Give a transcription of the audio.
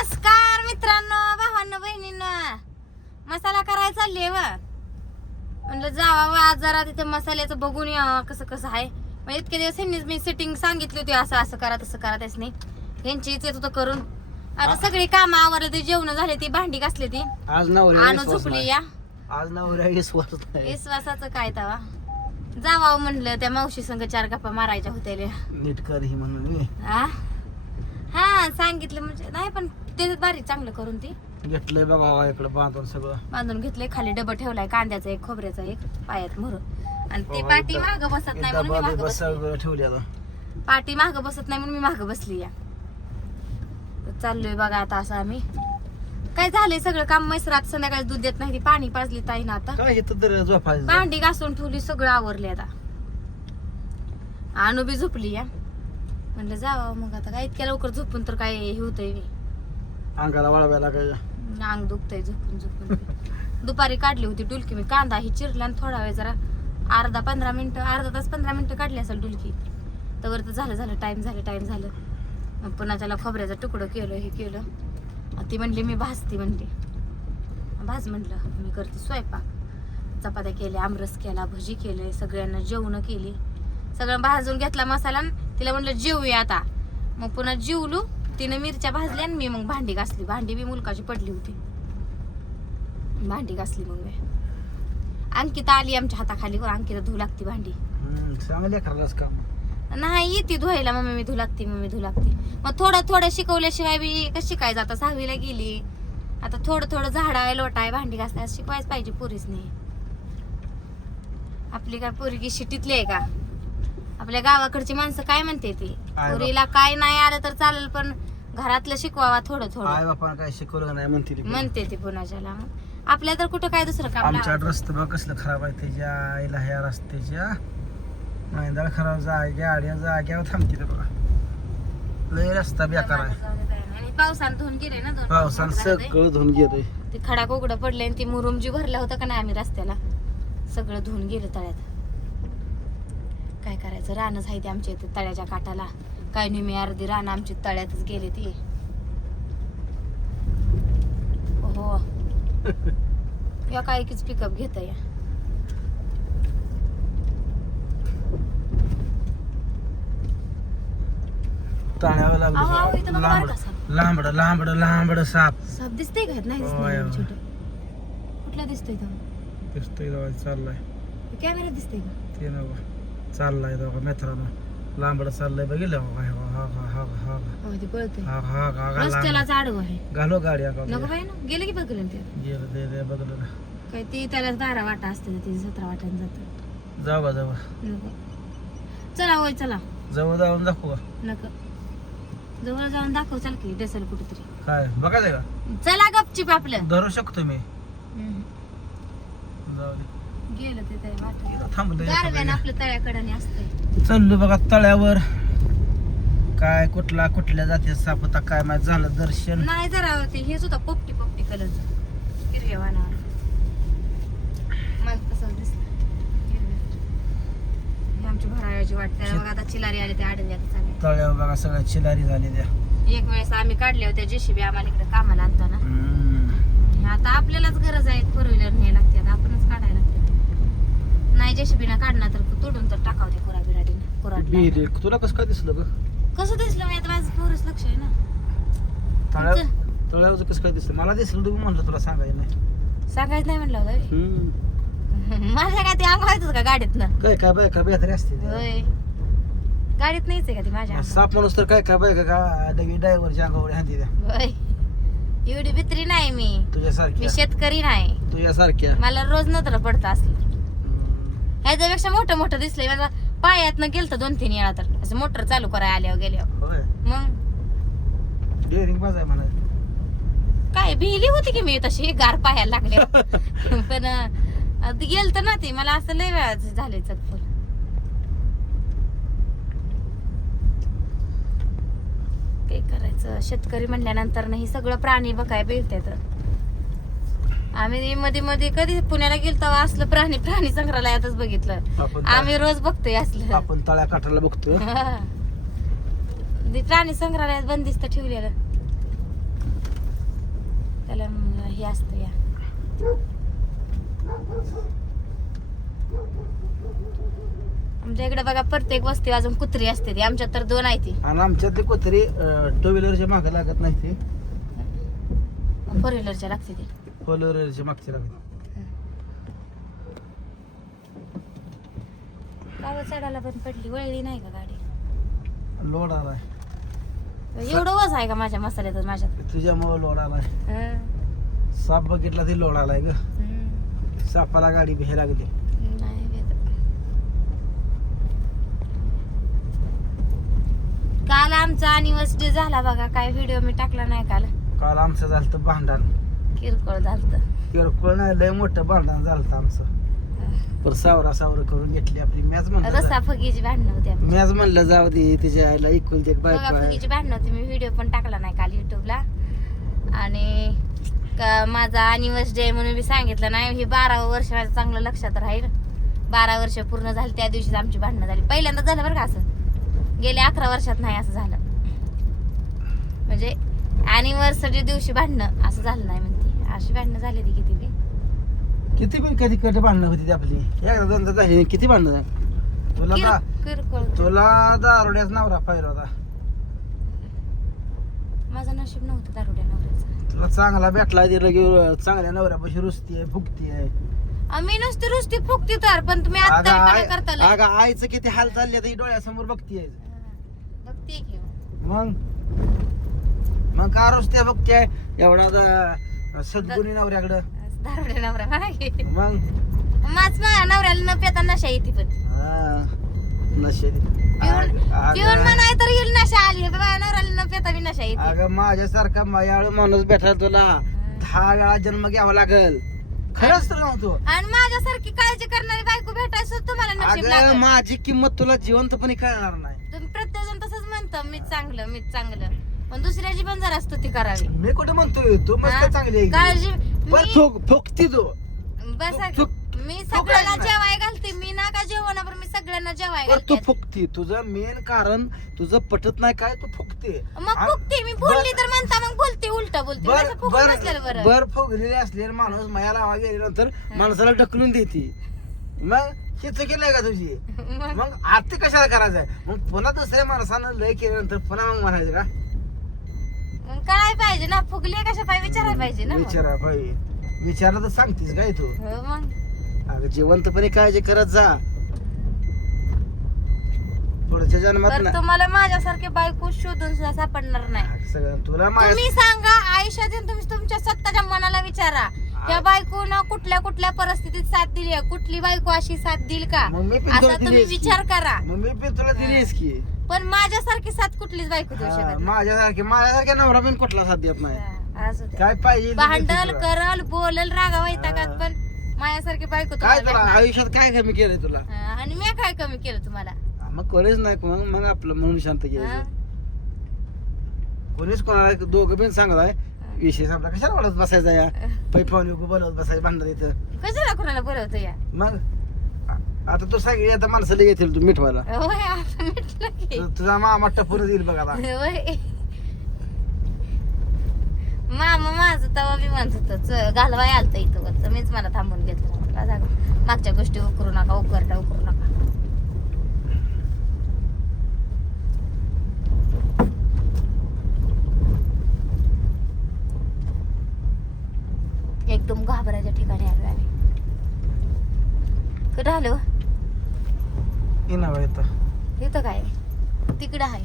नमस्कार मित्रांनो, भावांनो, बहिणींनो. मसाला करायला चालले व म्हणलं जावा आज जरा तिथे मसाल्याचं बघून यावं कसं कसं आहे. मग इतके दिवस ह्यांनीच मी सेटिंग सांगितली होती, असं असं करा तसं करा. त्याच नाही यांची येत होतं करून. आता सगळी कामं आवरले, ते जेवण झाले, ती भांडी घासली, ती आज आणू झोपली. या आज विश्वासाचं काय तवा जावा म्हणलं. त्या मावशी संग 4 गप्पा मारायच्या होत्या. नीट कर ही म्हणून हा सांगितलं म्हणजे नाही, पण ते बारीक चांगलं करून ती घेतलंय बघा इकडे बांधून सगळं बांधून घेतलंय. खाली डबा ठेवलाय, कांद्याचा एक, खोबऱ्याचा एक, पायात मोहर. आणि ती पाठी माग बसत नाही म्हणून मी माग बसली. ठेवली आता पाठी माग बसत नाही म्हणून मी माग बसली. या चाललोय बघा आता असं आम्ही. काय झालंय सगळं काम मैसरात, संध्याकाळी दूध देत नाही, ती पाणी पाजली ताई ना. आता काय इथं तर झोपायचं भांडी घासून ठेवली, सगळं आवरले. आता आणू बी झोपली. या म्हणलं जावं मग. आता काय इतक्या लवकर झोपून तर काय हे होतंय. अंगाला वळवायला लागायचं, अंग दुखतंय झोपून झोपून. दुपारी काढली होती डुलकी मी. कांदा ही चिरला आणि थोडा वेळ जरा अर्धा तास 15 मिनिटं काढली असेल डुलकी. तर झालं टाइम झालं. मग पुन्हा त्याला खोबऱ्याचं तुकडं केलं, हे केलं. ती म्हणली मी भाजती म्हणली. भाज म्हटलं, मी करते स्वयंपाक. चपात्या केल्या, आमरस केला, भजी केले, सगळ्यांना जेवण केली. सगळं भाजून घेतला मसाला. तिला म्हणलं जेवूया आता. मग पुन्हा जेवलो. तिने मिरच्या भाजल्या आणि मी मग भांडी घासली. भांडी बी मुलकाची पडली होती, भांडी घासली. मग मी अंकिता आली आमच्या हाताखाली. अंकिता धुऊ लागती भांडी. चांगल्या करायलाच काम नाही येते धुवायला. मम्मी धुऊ लागते. मग थोडं शिकवल्याशिवाय बी कसं शिकायचं. आता 6वीला गेली. आता थोडं झाडाय लोटाय भांडी घासताय शिकवायच पाहिजे. पोरीच नाही आपली काय पोरगी शिटीतली आहे का? आपल्या गावाकडची माणसं काय म्हणते, ती पोरीला काय नाही आलं तर चालेल, पण घरातलं शिकवावा थोडं. आई बापा काय शिकवलं नाही म्हणते ती पुण्याच्याला. आपल्या तर कुठं काय दुसरं काम. आमच्या रस्ते बघ कसलं खराब आहे. त्याच्या आईला ह्या रस्त्याच्या मैदान खराब जाग्यावर थांबते ते बघा. लय रस्ता बेकार आहे. आणि पावसानं धुवून गेले ना, पावसानं सगळं धुवून गेलंय. ते खडा कोगडं पडले आणि ती मुरुम जी भरला होता का नाही आम्ही रस्त्याला, सगळं धुवून गेलं तळ्यात. काय करायचं, रानच आहे ते आमच्या इथे तळ्याच्या काठाला. काय निमी अर्धी रान आमची तळ्यातच गेले ती. हो या काय कीच पिकअप घेत या. ताण्यावर लांबड साप दिसतंय का? नाही छोट. कुठला दिसतोय तो? दिसतोय चाललाय कॅमेरा दिसतोय का? ते ना चाललाय दोघा मित्रांनो. लांबड चाललंय बघितलं. रस्त्याला आडव आहे. घालो गाडी नको बाई ना, गेले की बघलं ते. गेलं बघलं ना. काय ती त्याला 12 वाटा असते, ती 17 वाट्याने जात. जाऊ नको चला होय चला जवळ जाऊन दाखवू नको. जवळ जाऊन दाखव. चल की दिसेल कुठेतरी. काय बघायचंय का? चला गपचिप आपलं धरू शकतो मी. जाऊ दे. गेलं ते त्या वाटा. थांबलं गारव्यान आपलं तळ्याकडे असतंय. चाललो बघा तळ्यावर. काय कुठल्या जाती साप होता काय माहित. झालं दर्शन नाही जरा ते हेच होता पोपटी कलरचं हिरव्या वाणावर. मग कसं दिसलं हे आमची भराळ्याची वाट. त्याला बघा आता चिलारी आले ते आडव्यात सगळे. तळ्यावर बघा सगळ्या चिलारी झालेल्या. एक वेळेस आम्ही काढल्या होत्या जेसीबी आम्हाला इकडे कामाला आणताना. आता आपल्यालाच गरज आहे 4 व्हीलर न्याय लागते. आता आपणच काढायला लागते. नाही जेसीबीना काढणार तर तोडून तर टाकावते कुराडीने. तुला कसं काय दिसलं ग? कसं दिसलं मी आता माझं पोरच लक्ष आहे ना. तळ्यावर कसं काय दिसलं? मला दिसलं तुम्ही म्हणलं तुला सांगायचं नाही. सांगायचं नाही म्हणलं होतं. माझ्या काय ते अंग व्हायचं का गाडीत ना? काय बाय का बेहतरी असते होय गाडीत नाहीच आहे का ती माझ्या? साप माणूस तर काय बाय का ड्रायव्हरच्या अंगावर हाती द्या. होय एवढी भित्री नाही मी. तुझ्यासारखी मी शेतकरी नाही. तुझ्यासारख्या मला रोज नजर पडत असलं. ह्याच्यापेक्षा मोठं दिसलंय. माझा पायातनं गेलत 2-3 वेळा तर असं मोटर चालू करायला आल्यावर गेल्यावर. मग डेअरिंग बाज आहे म्हणा. काय भिली होती की मी तशी गार पाहायला लागल्या. पण गेलत ना ती मला असं लय वेळा झाले चकफल. काय करायचं, शेतकरी म्हणल्यानंतर नाही सगळं प्राणी बघाय भेटतात. आम्ही मध्ये कधी पुण्याला गेलो तेव्हा असलं प्राणी संग्रहालयातच बघितलं. आम्ही रोज बघतोय असलं. आपण तळ्या काठाला बघतोय. प्राणी संग्रहालयात बंदिस्त ठेवलेलं. हे असतं या. आमच्या इकडे बघा प्रत्येक वस्ती अजून कुत्री असते ती. आमच्यात तर 2 आहे ती. आणि आमच्यातली कुत्री 2 व्हीलरच्या मागे लागत नाही ती, 4 व्हीलरच्या लागते ती. 4 व्हीलरच्या मागची लागते. गावात चढायला पण पडली, वळली नाही का गाडी? लोड आलाय एवढं वज आहे का माझ्या मसाल्यात माझ्यात? तुझ्यामुळे लोड आलाय. साप बघितला ती लोड आलाय ग. सापाला गाडी भे लागली. नाही भेटत. काल आमचा अनिव्हर्सरी झाला बघा. काय व्हिडिओ मी टाकला नाही काल. काल आमचं झालं भांडण. किरकोळ झालं. किरकोळ नाही, लय मोठं भांडण झालं आमचं. पर सावरा करून घेतली आपली. मॅच म्हणलं रस्सा फुगीची भांडणं होती आपली. मॅच म्हणलं जाऊ दे, तिच्या आईला इकुल ते बघा फुगीची भांडणं होती. मी व्हिडिओ पण टाकला नाही काल युट्यूबला. आणि माझा अनिव्हर्सरी आहे म्हणून मी सांगितलं नाही. हे 12वं वर्ष माझं चांगलं लक्षात राहील. 12 वर्ष पूर्ण झाली त्या दिवशीच आमची भांडणं झाली. पहिल्यांदा झालं बरं का असं. गेल्या 11 वर्षात नाही असं झालं. म्हणजे अनिव्हर्सरी दिवशी भांडणं असं झालं नाही म्हणते. अशी भांडणं झाली ती किती बी. किती पण कधी कधी भांडणं होती ती आपली. एकदा दोनदा झाली. किती भांडणं झाली तुला? किरकोळ. तुला दारुड्याच नवरा पाहिजे होता. माझं नशीब नव्हतं दारुड्या नवऱ्याचं. तुला चांगला भेटला दिलं की चांगल्या नवऱ्यापाशी रुसती आहे, फुकती आहे. मी नुसती रुसती फुकती तर. पण तुम्ही आता करता लय. अगं आईचं किती हाल चालले आता ही डोळ्यासमोर बघतीये. बघते की मग का रुसते बघतीये एवढा सद्गुणी नवऱ्याकडं. दारुड्या नवरा बघा की. मग माझ्या नवऱ्याला न पेता नशा येते पण. नशे पिऊन म्हणाय तर येईल नशा आली. माझ्या नवऱ्याला न पेता बी नशा येते. अगं माझ्यासारखा मायाळू माणूस भेटायला तुला 10 वेळा जन्म घ्यावा लागल. खरंच तर नव्हतो. आणि माझ्यासारखी काळजी करणारी बायको भेटायचं तुम्हाला नशीब अगं लागलं. माझी किंमत तुला जिवंतपणे कळणार नाही. तुम्ही प्रत्येक जण तसंच म्हणतं मीच चांगलं मीच चांगलं. पण दुसऱ्याची पण जरा स्तुती करावी. मी कुठे म्हणतोय तू मस्त चांगली आहे. काळजी पण फुकती तू. बसा तू- मी तू सगळ्यांना काय नाही. जेवाय घालते. मी ना का जेवणावर मी सगळ्यांना जेवाय पण तू घालते. फुकती. तुझं मेन कारण तुझं पटत नाही काय, तू फुकते. मग फुकते मी. बोलली तर म्हणता मग बोलते उलट बोलते. माझं फुकून बसलेलं बरं. बर फुगलेले असलेले माणूस माया लावा गेल्यानंतर माणसाला ढकलून देते. मग हे चुकी नाही का तुझी? मग मग आत्ते कशाला करायचंय? मग पुन्हा दुसऱ्या माणसानं लय केल्यानंतर पुन्हा मग म्हणायचं का? कळाय पाहिजे ना. फुगले कशा पाहिजे विचारायला पाहिजे ना. मग. विचारा भाई, विचारलं तर सांगतीस काय तू? हो मग. अगं जिवंतपणे काळजी करत जा. पुढच्या जन्मात बरं ना तुम्हाला माझ्यासारखे बायको शोधून सुद्धा सापडणार नाही. सगळं तुला माझ्या तुम्ही सांगा आयुष्यात तुम्ही तुमच्या स्वतःच्या मनाला विचारा. त्या बायकोनं कुठल्या कुठल्या परिस्थितीत साथ दिली आहे. कुठली बायको अशी साथ देईल का मग मी पण तुला असा तुम्ही दिलीच की. विचार करा. मग मी पण तुला दिलीस की. पण माझ्यासारखी साथ कुठलीच बायको देऊ शकत नाही. माझ्यासारख्या नवरा पण कुठला साथ देत नाही. हा, असू द्या. काय पाहिजे ते भांडल तुला. करल बोलल रागा वैतागात हा. पण माझ्यासारखी बायको काय तुम्हाला तुला भेटणार. आयुष्यात काय कमी केलंय तुला? हा, आणि मी काय कमी केलं तुम्हाला? मग कोणीच नाही. मग आपलं म्हणून शांत हा? घ्यायचं. कोणीच कोणाला दोघं पण सांगत आहे विषय आपला कशाला वाढत बसायचा या पै पाहुणे बोलवत बसायचं भांडण इथं. कशाला कोणाला बोलवतो या? मग आता तू सांगितलं आता माणसाला घेतील तू मिठवायला. होय आता म्हटलं की. तुझा मामा टपूर देईल बघ आता. होय. मामा माझं तवा बी म्हणत होतं घालवाय आलतं इथं वरचं. मीच मला थांबून घेतलं. म्हटलं जागा मागच्या गोष्टी उकरू नका उकरू नका. एकदम घाबरायच्या ठिकाणी आलो आम्ही. कुठं आलो? येणार इथं काय तिकडं आहे.